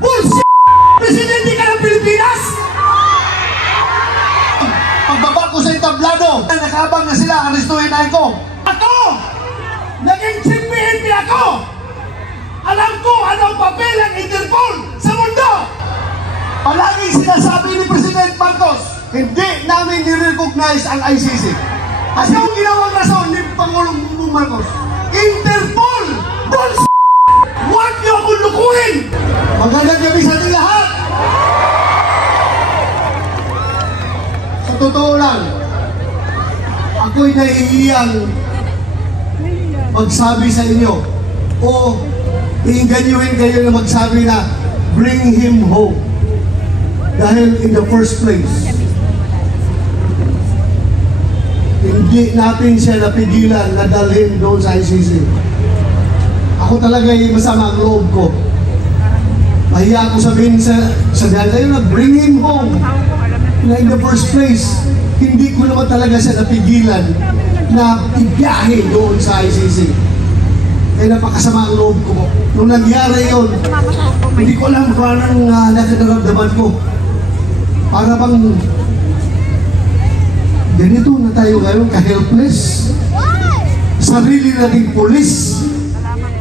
Bullshit! Presidente ka ng Pilipinas! Pagbaba ko sa entablado, nakabang na sila, arestuhin na ako. Ako! Naging Chief PNP ako! Alam ko anong papel ng Interpol sa mundo! Palaging sinasabi ni President Marcos, hindi namin ni-recognize ang ICC. Kasi ang ginawang rason ni Pangulong Bongbong Marcos, Interpol! Bullshit! Huwag niyo akong lukuhin! Magandang gabi sa ating lahat! Sa totoo lang, ako'y nahihiyang magsabi sa inyo o iinganyuhin kayo na magsabi na bring him home. Dahil in the first place, hindi natin siya napigilan na dalhin doon sa ICC. Ako talaga yung masama ang loob ko. Mahiya ako sabihin sa dahil na bring him home. Na in the first place, hindi ko naman talaga siya napigilan na ibiyahe doon sa ICC. Kaya napakasama ang loob ko. Nung nangyari yun, hindi ko alam kung anong nakaramdaman ko. Para bang ganito na tayo ngayon, ka-helpless. Sarili nating polis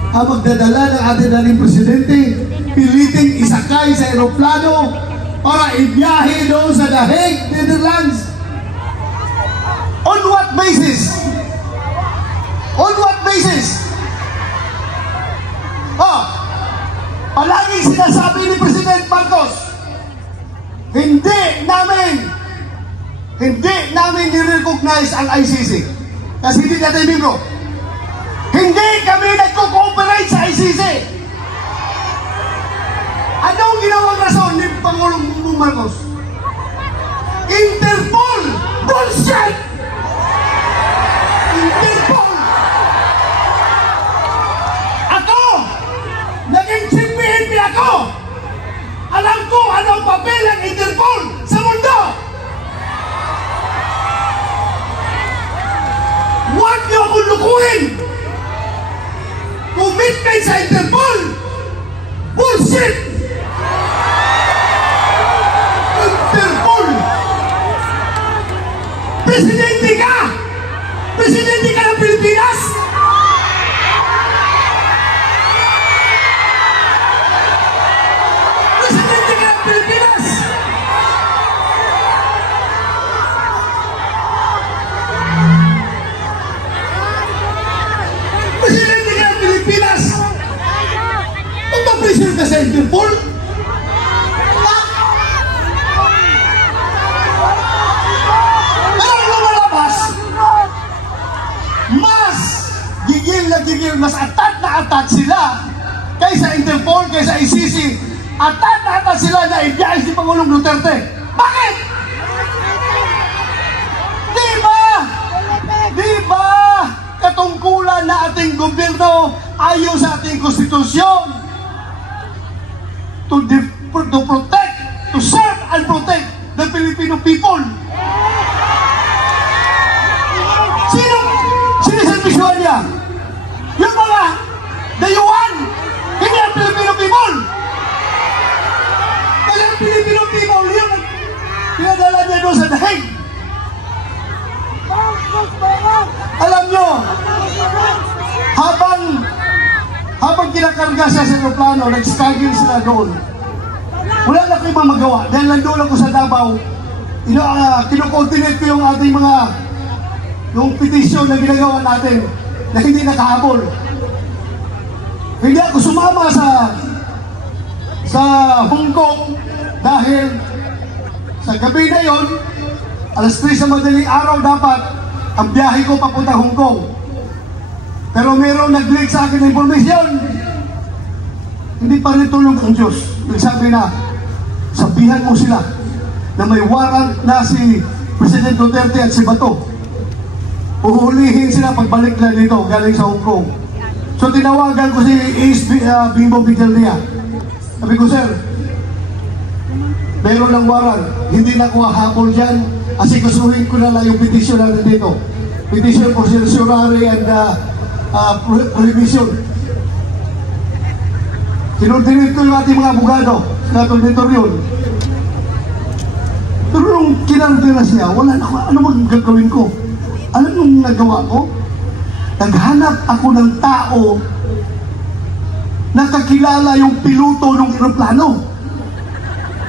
ang magdadala ng ating nating presidente, piliting isakay sa aeroplano para ibiyahe doon sa The Hague, Netherlands. On what basis? On what basis? Palaging sinasabi ni President Marcos, hindi namin ni-recognize ang ICC. Kasi hindi natin membro. Hindi kami nagko-cooperate sa ICC. Anong ginawang rason ni Pangulong Bongbong Marcos? Interpol! Bullshit! Interpol! Ako! Naging Chief PNP ako! Alam ko anong papel ng Interpol sa mundo! Huwag niyo akong lukuhin! Commitment sa Interpol! Bullshit! Interpol! Presidente ka! Presidente ka ng Pilipinas! Presidente ka ng Pilipinas! Presidente ka ng Pilipinas! Magpapresyon ka sa Interpol? Alam mo malabas? Gigil, mas atat na atat sila kaysa Interpol, kaysa ICC. Atat na atat sila na ibiyahe si Pangulong Duterte. Bakit? Diba katungkulan na ating gobyerno ayon sa ating konstitusyon to protect, to serve and protect the Filipino people. Sino servisyohan niya? Yung mga dayuhan, hindi ang Filipino people. Kasi ang Filipino people, yung pinadala niya doon sa The Hague. Alam nyo, habang kinakarga siya sa aeroplano, nag-struggle sila doon. Wala na kayo magawa. Dahil nandun ako sa Davao, kinukoordinate ko yung ating yung petition na ginagawa natin na hindi nakahabol. Hindi ako sumama sa Hong Kong dahil sa gabi na yon, alas 3 sa madaling araw dapat ang biyahe ko papunta Hong Kong. Pero mayroong nag-leak sa akin ng information. Hindi pa rin tulog ang Diyos. Nagsabi na, sabihan mo sila na may warrant na si President Duterte at si Bato. Uhulihin sila pagbalik na dito galing sa Hong Kong. So tinawagan ko si Bimbo Vigilnia. Sabi ko, sir, mayroon ng warrant. Hindi na ko hapon dyan. Asikasuhin ko na lang yung petition natin dito. Petition for certiorari and prohibition. kinordinate ko yung ating mga abogado, senator yun. Pero nung kinarga na siya, wala na ako, ano bang gagawin ko? Alam nung nagawa ko? Naghanap ako ng tao na kakilala yung piloto ng eroplano.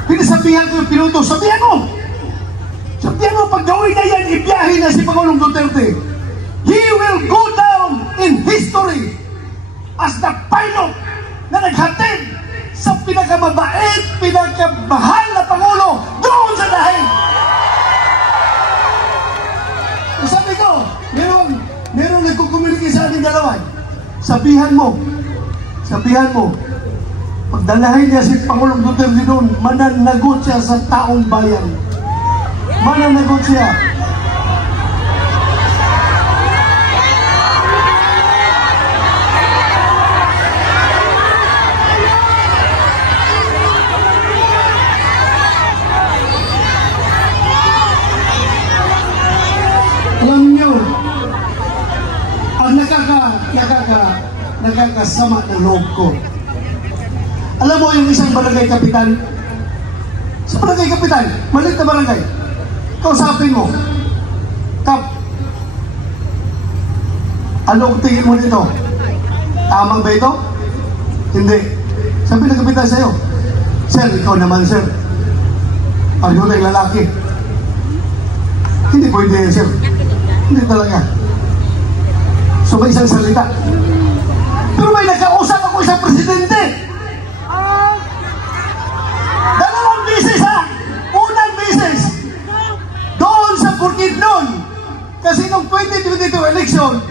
Pinasabihan ko yung piloto, sabihan mo, pag gawin na yan, ibiyahin na si Pangulong Duterte. He will go down in history as the pilot na naghatid sa pinakamabait, pinakamahal na Pangulo doon sa dahil. Sabi ko, merong nagkukomunikate sa ating dalawa. Sabihan mo, pagdalahin niya si Pangulong Duterte doon, mananagot siya sa taong bayan. Mananagot siya. Alam niyo, ang nakakasama ng loob ko. Alam mo yung isang barangay kapitan? Sa barangay kapitan, maliit na barangay. Kausapin mo, Kap, anong tingin mo nito? Tamang ba ito? Hindi. Sabi ng kapitan sa'yo, Sir, ikaw naman, sir. Ayaw na yung lalaki. Hindi pwede yan, sir. Hindi talaga. So may isang salita. Pero may nakausap ako isang presidente. Dalawang beses ha. Unang beses. Doon sa Bukidnon. Kasi nung 2022 election,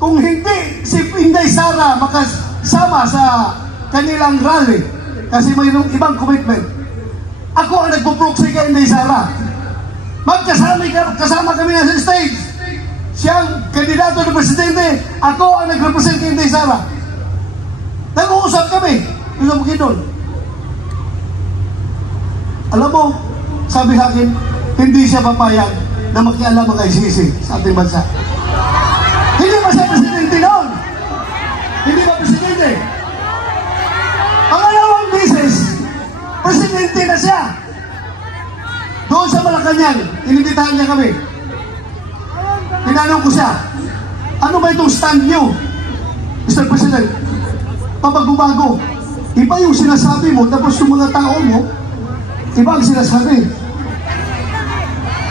kung hindi si Inday Sara makasama sa kanilang rally, kasi mayroong ibang commitment, ako ang nagpo-proxy kay Inday Sara. Kasama kami na sa stage. Siyang kandidato ng presidente, ako ang nag-represent kay Inday Sara. Nag-uusap kami sa Bukidnon. Alam mo, sabi sa akin, hindi siya papayag na makialam ang ICC sa ating bansa. Hindi ba siya presidente noon? Hindi ba presidente? Pangalawang beses, presidente na siya. Doon sa Malacanang, inibitahan niya kami. Tinanong ko siya, ano ba itong stand niyo, Mr. President? Pabago-bago. Iba yung sinasabi mo, tapos yung mga tao mo, iba ang sinasabi.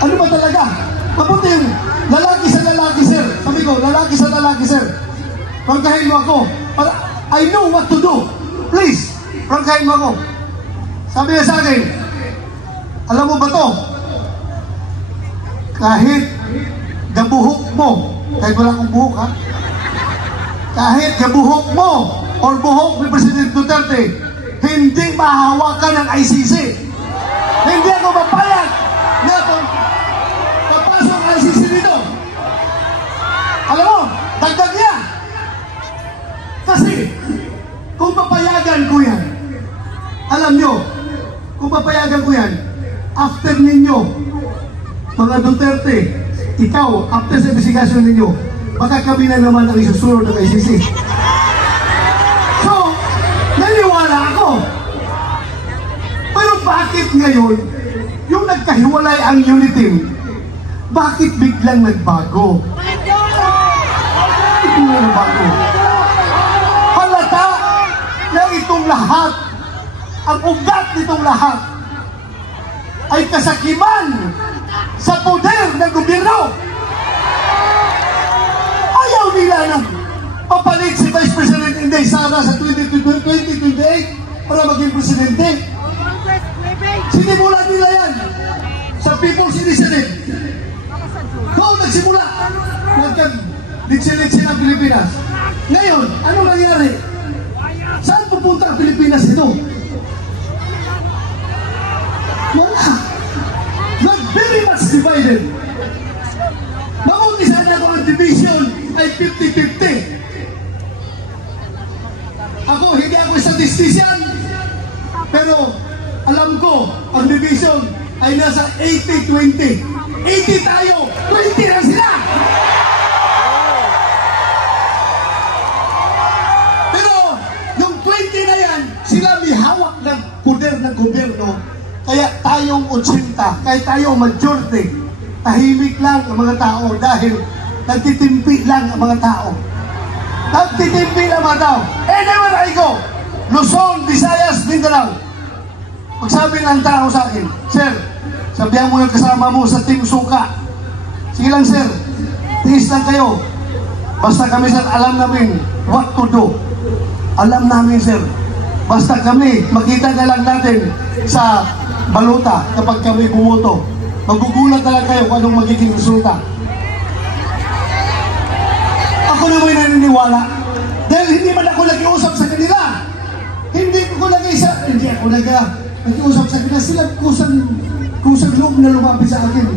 Ano ba talaga? Mabuti yung lalaki sa lalaki, sir. Sabi ko, lalaki sa lalaki, sir. Prangkahin mo ako. I know what to do. Please, prangkahin mo ako. Sabi niya sa akin, alam mo ba to? Kahit gabuhok mo, kahit wala akong buhok ha, kahit gabuhok mo or buhok ni President Duterte, hindi mahawakan ng ICC. Hindi ako mapayag na papasok ang ICC dito. Alam mo, dagdag niya. Kasi kung papayagan ko yan, alam nyo, kung papayagan ko yan, after ninyo, mga Duterte, ikaw, after sa investigasyon ninyo, baka kami na naman ang isusunod ng ICC. So, naniwala ako. Pero bakit ngayon, yung nagkahiwalay ang unity, bakit biglang nagbago? Bakit biglang nagbago? Halata na itong lahat, ang ugat nitong lahat, ay kasakiman sa poder ng gobyerno. Ayaw nila na papalit si Vice President Inday Sara sa 2028 para maging presidente. Sinimulan nila yan sa People's Initiative. Doon nagsimula. Nagka-ditsilitsi ng Pilipinas. Ngayon, ano nangyari? Saan pupunta ang Pilipinas ito? Wala. Not very much divided. Mabuti sana kung ang division ay 50-50. Ako, hindi ako statistician, pero alam ko, ang division ay nasa 80-20. 80 tayo, 20 lang sila! Pero, yung 20 na yan, 80, kahit tayo majority, tahimik lang ang mga tao dahil nagtitimpi lang ang mga tao. Nagtitimpi lang mga tao. Anywhere I go, Luzon, Visayas, Mindanao, pagsabi ng tao sa akin, Sir, sabihan mo yung kasama mo sa Team Suka. Sige lang, sir, tiis lang kayo. Basta kami, sir, alam namin what to do. Alam namin, sir. Basta kami, makita na lang natin sa baluta kapag kami bumoto. Magugulat na lang kayo kung anong magiging resulta. Ako naman naniniwala dahil hindi man ako nag-iusap sa kanila. Hindi ako nag-iusap sa kanila. Sila kusang loob na lumapit sa akin.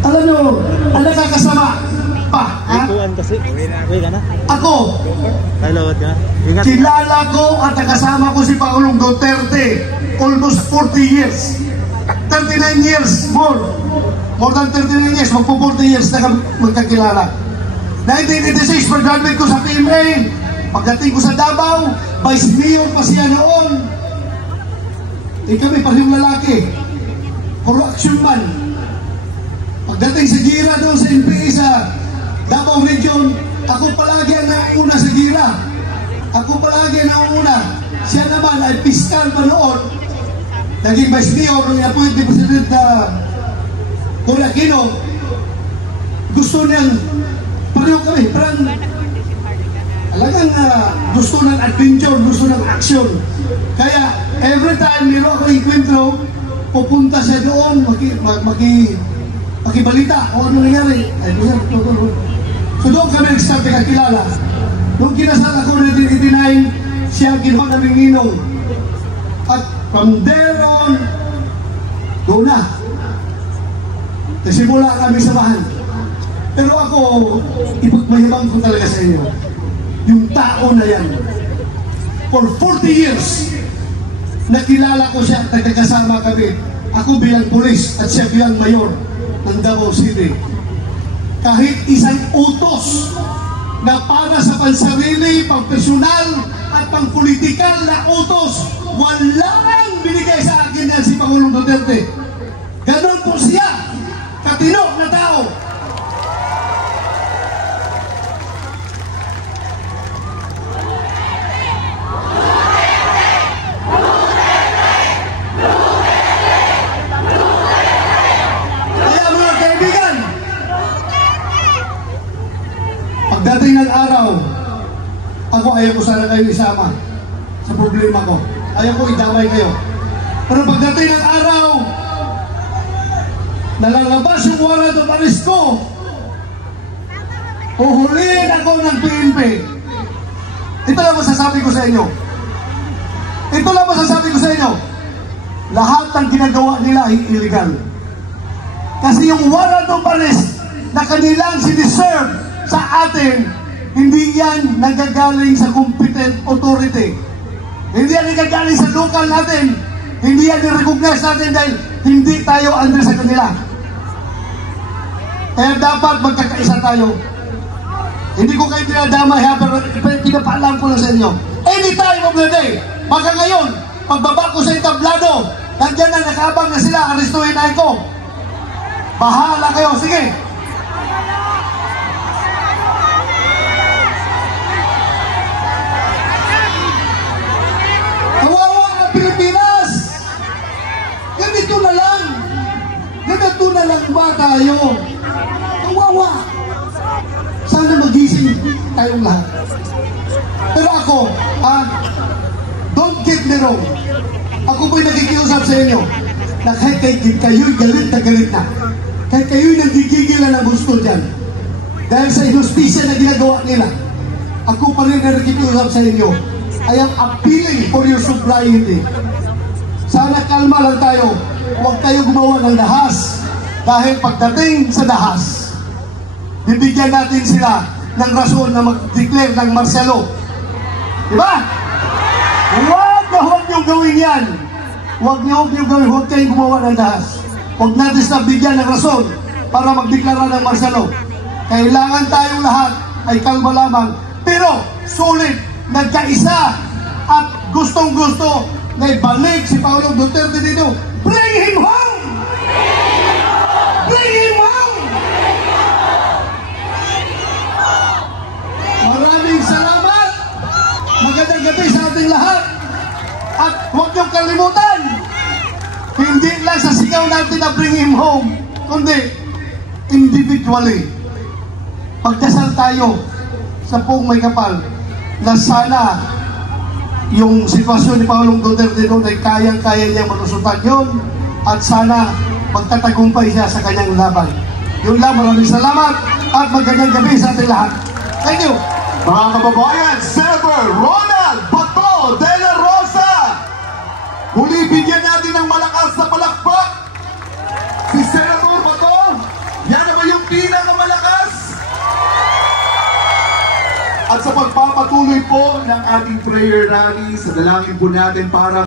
Alam nyo, ang nakakasama pa, ha? Ako, kilala ko at nakasama ko si Pangulong Duterte almost 40 years. 39 years, more than 39 years, magpo 40 years na kami magkakilala. 1986, pag-graduate ko sa PMA, pagdating ko sa Davao, Vice Mayor pa siya noon. Kami parehong lalaki, puro action man. Pagdating sa Gira doon sa NPA sa Davao Region, ako palagi ang nauna sa Gira. Ako palagi ang nauna. Siya naman ay piskal pa noon. Naging Vice Mayor ng appointed ni President Cory Aquino. Gusto niyang, pareho kami, parang talagang gusto ng adventure, gusto ng action. Kaya every time meron ako enkwentro, pupunta siya doon, makibalita o ano nangyari. So doon kami nag-start kakilala. Noong kinasal ako na 1989, siya ang ginawa naming ninong. At from there on, doon na. Nagsimula kami samahan. Pero ako, ipagmayabang ko talaga sa inyo. Yung tao na yan. For 40 years, nakilala ko siya, nagkakasama kami. Ako bilang pulis at siya bilang mayor ng Davao City. Kahit isang utos na para sa pansarili, pang-personal at pang-politikal na utos, walang binigay sa akin yan si Pangulong Duterte. Ganon po siya, katino na tao. Pagdating ng araw, ako ayaw ko sana kayo isama sa problema ko. Ayaw ko idamay kayo. Pero pagdating ng araw, nalalabas yung warrant of arrest ko. Uhulihin ako ng PNP. Ito lang masasabi ko sa inyo. Ito lang masasabi ko sa inyo. Lahat ng ginagawa nila ay illegal. Kasi yung warrant of arrest na kanilang sineserve sa atin, hindi yan nagagaling sa competent authority. Hindi yan nagagaling sa local natin. Hindi yan i-recognize natin dahil hindi tayo under sa kanila. Kaya dapat magkakaisa tayo. Hindi ko kayo dinadamay ha, pero pinapaalam ko lang sa inyo. Any time of the day, baka ngayon, pagbaba ko sa entablado, nandiyan na, nakabang na sila, arestuhin na ako. Bahala kayo, sige. Pilipinas! Ganito na lang ba tayo? Kawawa! Sana magising tayong lahat. Pero ako, don't get me wrong. Ako po'y nakikiusap sa inyo na kahit kayo'y galit na galit na. Kahit kayo'y nagigigil na ng gusto dyan. Dahil sa inustisya na ginagawa nila, ako pa rin na nakikiusap sa inyo. I am appealing for your sobriety. Sana kalma lang tayo. Huwag tayo gumawa ng dahas. Dahil pagdating sa dahas, bibigyan natin sila ng rason na mag-declare ng martial law. Diba? Huwag niyong gawin yan. Huwag niyong gawin. Huwag kayong gumawa ng dahas. Huwag natin sila bigyan ng rason para magdeklara ng martial law. Kailangan tayong lahat ay kalma lamang. Pero, sulit, nagkaisa at gustong-gusto na ibalik si Pangulong Duterte dito. Bring him home! Bring him home! Maraming salamat! Magandang gabi sa ating lahat! At huwag niyong kalimutan, hindi lang sa sigaw natin na bring him home, kundi individually. Pagdasal tayo sa buong may kapal na sana yung sitwasyon ni Pangulong Duterte noon ay kayang-kaya niyang malusutan yun at sana magtatagumpay siya sa kanyang laban. Yun lang, maraming salamat at magandang gabi sa ating lahat. Thank you! Mga kababayan, Senator Ronald Bato de la Rosa! Muli bigyan natin ng malakas na palakpak si Senator Bato. Yan naman yung pinakamalakas. At sa pagpapatuloy po ng ating prayer rally, sa dalangin po natin para